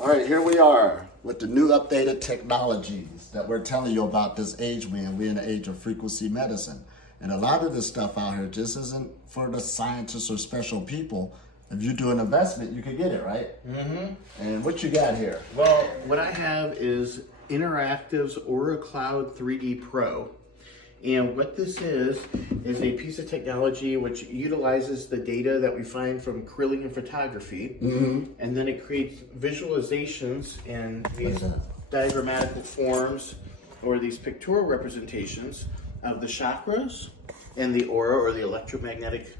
All right, here we are with the new updated technologies that we're telling you about this age we're in. We're in the age of frequency medicine. And a lot of this stuff out here just isn't for the scientists or special people. If you do an investment, you can get it, right? Mm-hmm. And what you got here? Well, what I have is Interactive's Aura Cloud 3D Pro. And what this is a piece of technology which utilizes the data that we find from Kirlian photography, and then it creates visualizations in these diagrammatical forms or these pictorial representations of the chakras and the aura or the electromagnetic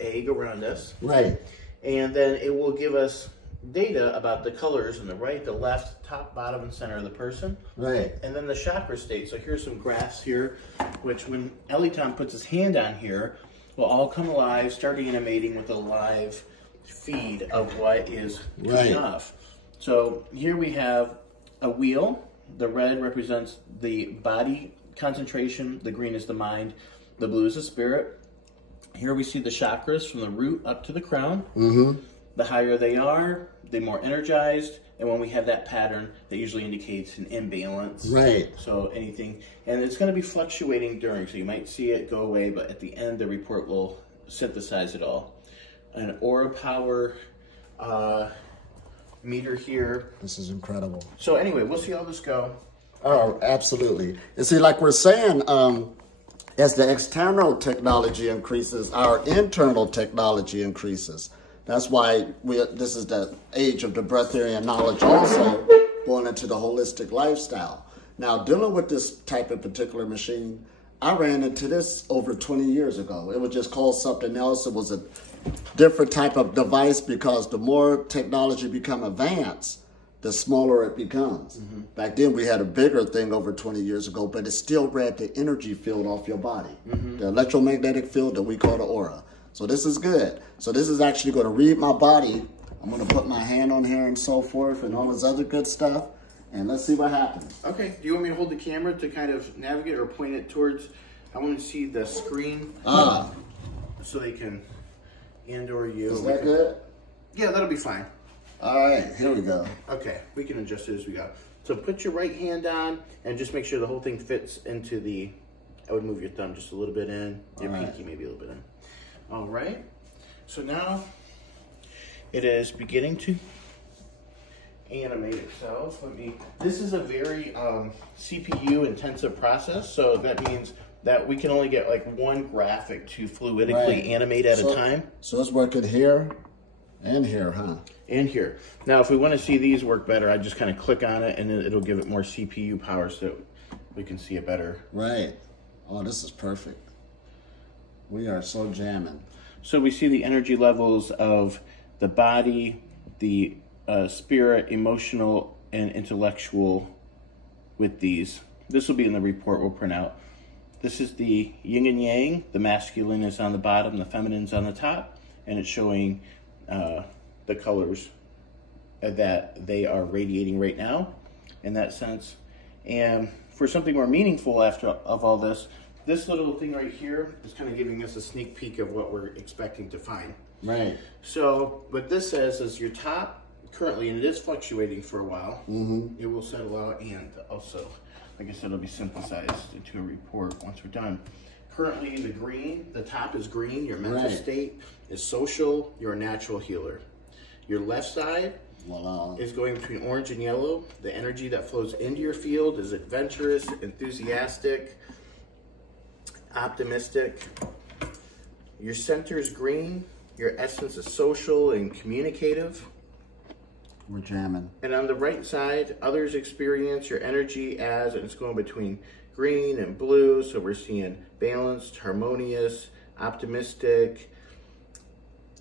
egg around us. Right. And then it will give us data about the colors in the right, the left, top, bottom, and center of the person. Right. And then the chakra state. So here's some graphs here, which when Elitom puts his hand on here, will all come alive, starting animating with a live feed of what is coming off. So here we have a wheel. The red represents the body concentration, the green is the mind, the blue is the spirit. Here we see the chakras from the root up to the crown. The higher they are, the more energized, and when we have that pattern, that usually indicates an imbalance. Right. So anything, and it's going to be fluctuating during, so you might see it go away, but at the end, the report will synthesize it all. An aura power meter here. This is incredible. So anyway, we'll see how this go. Oh, absolutely. And see, like we're saying, as the external technology increases, our internal technology increases. That's why this is the age of the breatharian knowledge also, going into the holistic lifestyle. Now, dealing with this type of particular machine, I ran into this over 20 years ago. It was just called something else. It was a different type of device because the more technology become advanced, the smaller it becomes. Back then, we had a bigger thing over 20 years ago, but it still read the energy field off your body, the electromagnetic field that we call the aura. So this is good. So this is actually going to read my body. I'm going to put my hand on here and so forth and all this other good stuff. And let's see what happens. Okay. Do you want me to hold the camera to kind of navigate or point it towards? I want to see the screen. So they can, and or you. Is that good? Yeah, that'll be fine. All right, here we go. Okay, we can adjust it as we go. So put your right hand on and just make sure the whole thing fits into the, I would move your thumb just a little bit in, your pinky maybe a little bit in. All right, so now it is beginning to animate itself. This is a very CPU intensive process, so that means that we can only get like one graphic to fluidically animate at a time. So it's working here and here, huh? And here. Now, if we want to see these work better, I just kind of click on it and it'll give it more CPU power so we can see it better. Right. Oh, this is perfect. We are so jamming. So we see the energy levels of the body, the spirit, emotional, and intellectual with these. This will be in the report we'll print out. This is the yin and yang. The masculine is on the bottom, the feminine's on the top, and it's showing the colors that they are radiating right now in that sense. And for something more meaningful of all this, this little thing right here is kind of giving us a sneak peek of what we're expecting to find. Right. So what this says is your top currently, and it is fluctuating for a while, it will settle out, and also, like I said, it'll be synthesized into a report once we're done. Currently the green, the top is green, your mental state is social, you're a natural healer. Your left side is going between orange and yellow. The energy that flows into your field is adventurous, enthusiastic, optimistic. Your center is green. Your essence is social and communicative. We're jamming. And on the right side, others experience your energy as, and it's going between green and blue. So we're seeing balanced, harmonious, optimistic.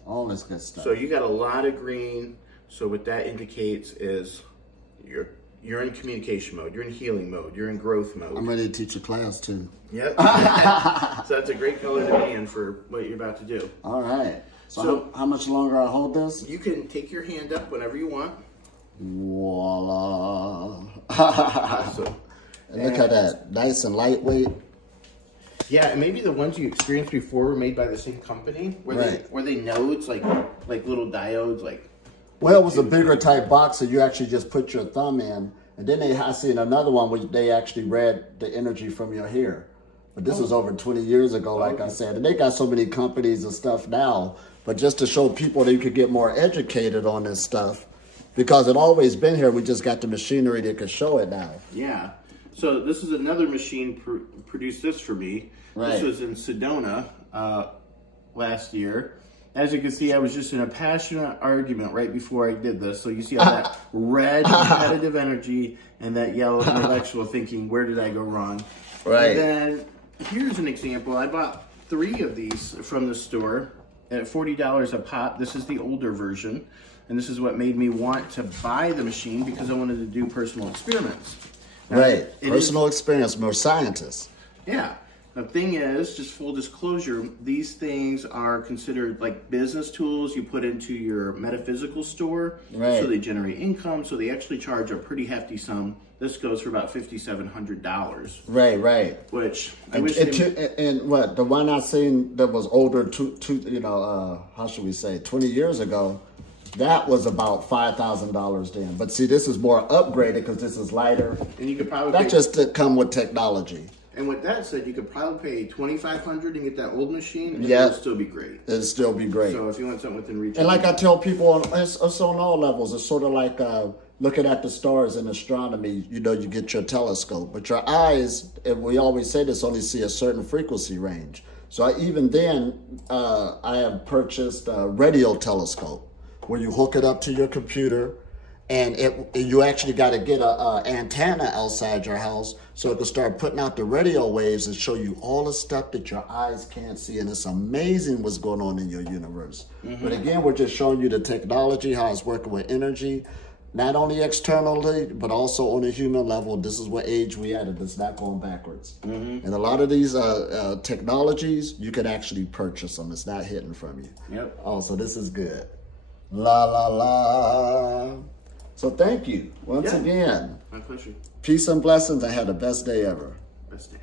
All this good stuff. So you got a lot of green. So what that indicates is you're in communication mode, you're in healing mode, you're in growth mode. I'm ready to teach a class too. Yep. So that's a great color to be in for what you're about to do. All right. So how much longer I hold this? You can take your hand up whenever you want. Voila. Awesome. And look at that, nice and lightweight. Yeah, and maybe the ones you experienced before were made by the same company, where they nodes like little diodes, like Well, it was a bigger type box, so you actually just put your thumb in, and then I seen another one where they actually read the energy from your hair. But this was over 20 years ago, like I said. And they got so many companies and stuff now. But just to show people that you could get more educated on this stuff, because it always been here, we just got the machinery that could show it now. Yeah. So this is another machine produced this for me. Right. This was in Sedona last year. As you can see, I was just in a passionate argument right before I did this. So you see all that red competitive energy and that yellow intellectual thinking, where did I go wrong? Right. And then here's an example. I bought 3 of these from the store at $40 a pop. This is the older version. And this is what made me want to buy the machine, because I wanted to do personal experiments. Right. Personal experience, more scientists. Yeah. The thing is, just full disclosure, these things are considered like business tools you put into your metaphysical store. Right. So they generate income, so they actually charge a pretty hefty sum. This goes for about $5,700. Right, right. Which I wish and what, the one I seen that was older, how should we say, 20 years ago, that was about $5,000 then. But see, this is more upgraded because this is lighter. And you could probably that just to come with technology. And with that said, you could probably pay $2,500 and get that old machine, and it'll still be great. It'll still be great. So if you want something within reach. And like I tell people, it's on all levels. It's sort of like looking at the stars in astronomy. You know, you get your telescope, but your eyes, and we always say this, only see a certain frequency range. So even then, I have purchased a radio telescope where you hook it up to your computer. And you actually got to get an antenna outside your house so it can start putting out the radio waves and show you all the stuff that your eyes can't see. And it's amazing what's going on in your universe. Mm-hmm. But again, we're just showing you the technology, how it's working with energy, not only externally, but also on a human level. This is what age we at. It's not going backwards. Mm-hmm. And a lot of these technologies, you can actually purchase them. It's not hidden from you. Yep. Oh, so this is good. La, la, la. So thank you once again. My pleasure. Peace and blessings. I had the best day ever. Best day.